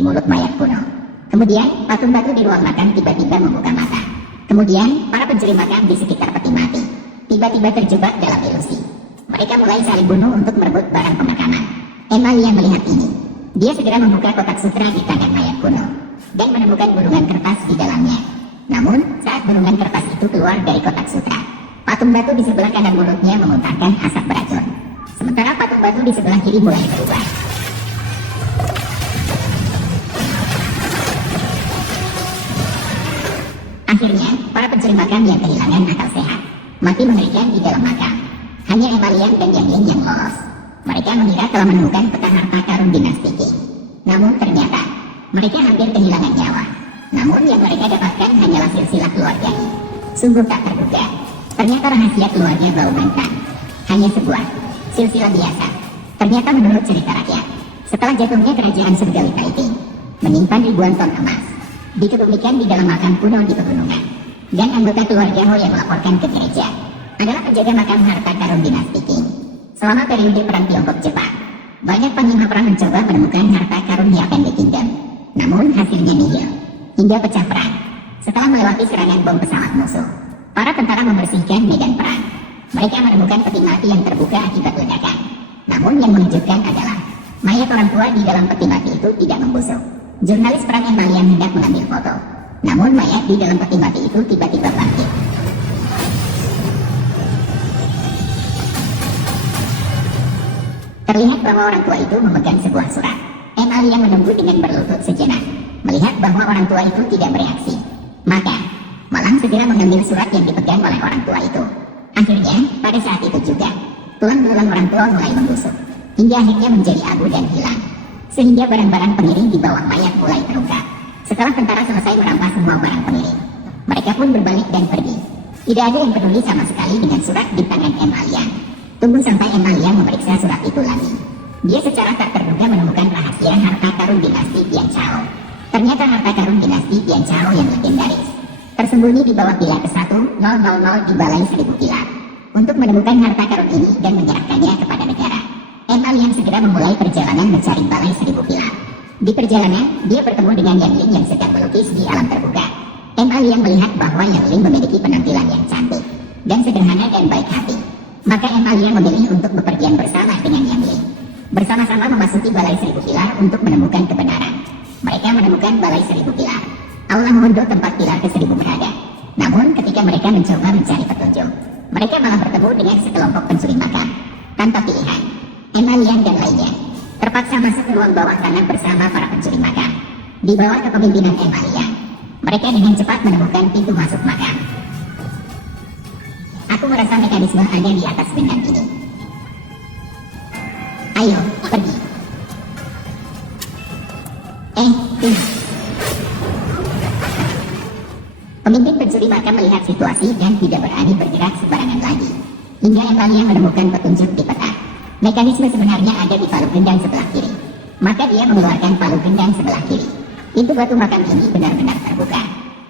di mulut mayat kuno. Kemudian, patung batu di ruang makam tiba-tiba membuka mata. Kemudian, para pencuri makam di sekitar peti mati tiba-tiba terjebak dalam ilusi. Mereka mulai saling bunuh untuk merebut barang pemakaman. Emalia melihat ini. Dia segera membuka kotak sutra di tangan mayat kuno dan menemukan gulungan kertas di dalamnya. Namun, saat gulungan kertas itu keluar dari kotak sutra, patung batu di sebelah kanan mulutnya memuntahkan asap beracun. Sementara patung batu di sebelah kiri mulai berubah. Akhirnya, para pencuri makam yang kehilangan akal sehat mati mengerikan di dalam makam. Hanya Emalian dan Yang Ling yang lolos. Mereka mengira telah menemukan peta harta karun dinasti Qing. Namun ternyata, mereka hampir kehilangan nyawa. Namun yang mereka dapatkan hanyalah silsilah keluarga. Sungguh tak terduga. Ternyata rahasia keluarga Bau Bentang hanya sebuah silsilah biasa. Ternyata menurut cerita rakyat, setelah jatuhnya kerajaan surgawi Taiping, menyimpan ribuan ton emas, dikebumikan di dalam makam kuno di pegunungan. Dan anggota keluarga Ho yang melaporkan ke gereja adalah penjaga makam harta karun dinasti Qing. Selama periode perang Tiongkok-Jepang, banyak panglima perang mencoba menemukan harta karun Yapen Kingdom. Namun hasilnya nihil hingga pecah perang. Setelah melewati serangan bom pesawat musuh, para tentara membersihkan medan perang. Mereka menemukan peti mati yang terbuka akibat ledakan. Namun yang mengejutkan adalah mayat orang tua di dalam peti mati itu tidak membusuk. Jurnalis perang Emalia hendak mengambil foto. Namun mayat di dalam peti mati itu tiba-tiba bangkit. Terlihat bahwa orang tua itu memegang sebuah surat. Emalia menunggu dengan berlutut sejenak, melihat bahwa orang tua itu tidak bereaksi. Maka, Malang segera mengambil surat yang dipegang oleh orang tua itu. Akhirnya, pada saat itu juga, tulang belulang orang tua mulai membusuk, hingga akhirnya menjadi abu dan hilang. Sehingga barang-barang pengiring di bawah mayat mulai terungkap. Setelah tentara selesai merampas semua barang pengiring, mereka pun berbalik dan pergi. Tidak ada yang peduli sama sekali dengan surat di tangan Emalia. Tunggu sampai Emalia memeriksa surat itu lagi. Dia secara tak terduga menemukan rahasia harta karun dinasti Tian Chao. Ternyata harta karun dinasti Tian Chao yang legendaris tersembunyi di bawah pilar ke-1000 di Balai 1000 Pilar. Untuk menemukan harta karun ini dan menyerahkannya kepada negara, Emalia segera memulai perjalanan mencari Balai 1000 Pilar. Di perjalanan, dia bertemu dengan Yang Ling yang sedang melukis di alam terbuka. Emalia melihat bahwa Yang Ling memiliki penampilan yang cantik dan sederhana dan baik hati. Maka Emalia memilih untuk bepergian bersama dengan Yang Ling. Bersama-sama memasuki Balai 1000 Pilar untuk menemukan kebenaran. Mereka menemukan Balai 1000 Pilar, aula Mohondo tempat pilar ke-1000 berada. Namun ketika mereka mencoba mencari petunjuk, mereka malah bertemu dengan sekelompok pencuri makam. Tanpa pilihan, Emalia dan lainnya terpaksa masuk ke ruang bawah tanah bersama para pencuri makam. Di bawah kepemimpinan Emalia, mereka dengan cepat menemukan pintu masuk makam. Aku merasa mekanisme ada di atas benda ini. Ayo, pergi. Tunggu. Pemimpin pencuri makam melihat situasi dan tidak berani bergerak sembarangan lagi. Hingga Emalia menemukan petunjuk di peta. Mekanisme sebenarnya ada di palu gendang sebelah kiri. Maka dia mengeluarkan palu gendang sebelah kiri. Pintu batu makam ini benar-benar terbuka.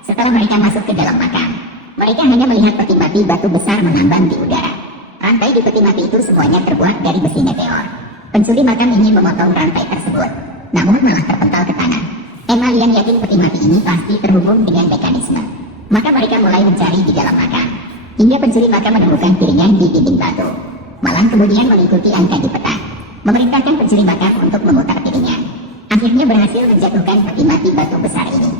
Setelah mereka masuk ke dalam makam, mereka hanya melihat peti mati batu besar mengambang di udara. Rantai di peti mati itu semuanya terbuat dari besi meteor. Pencuri makam ingin memotong rantai tersebut, namun malah terpental ke tanah. Emalia yakin peti mati ini pasti terhubung dengan mekanisme. Maka mereka mulai mencari di dalam makam, hingga pencuri makam menemukan piringan di dinding batu. Malang kemudian mengikuti angka di peta, memerintahkan pencuri makam untuk memutar piringan. Akhirnya berhasil menjatuhkan peti mati batu besar ini.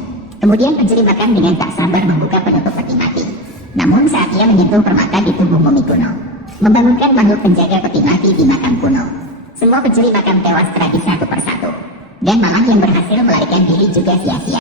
Kemudian pencuri makam dengan tak sabar membuka penutup peti mati. Namun saat ia menyentuh permata di tubuh mumi kuno, membangunkan makhluk penjaga peti mati di makam kuno. Semua pencuri makam tewas terhabis satu persatu, dan Malang yang berhasil melarikan diri juga sia-sia.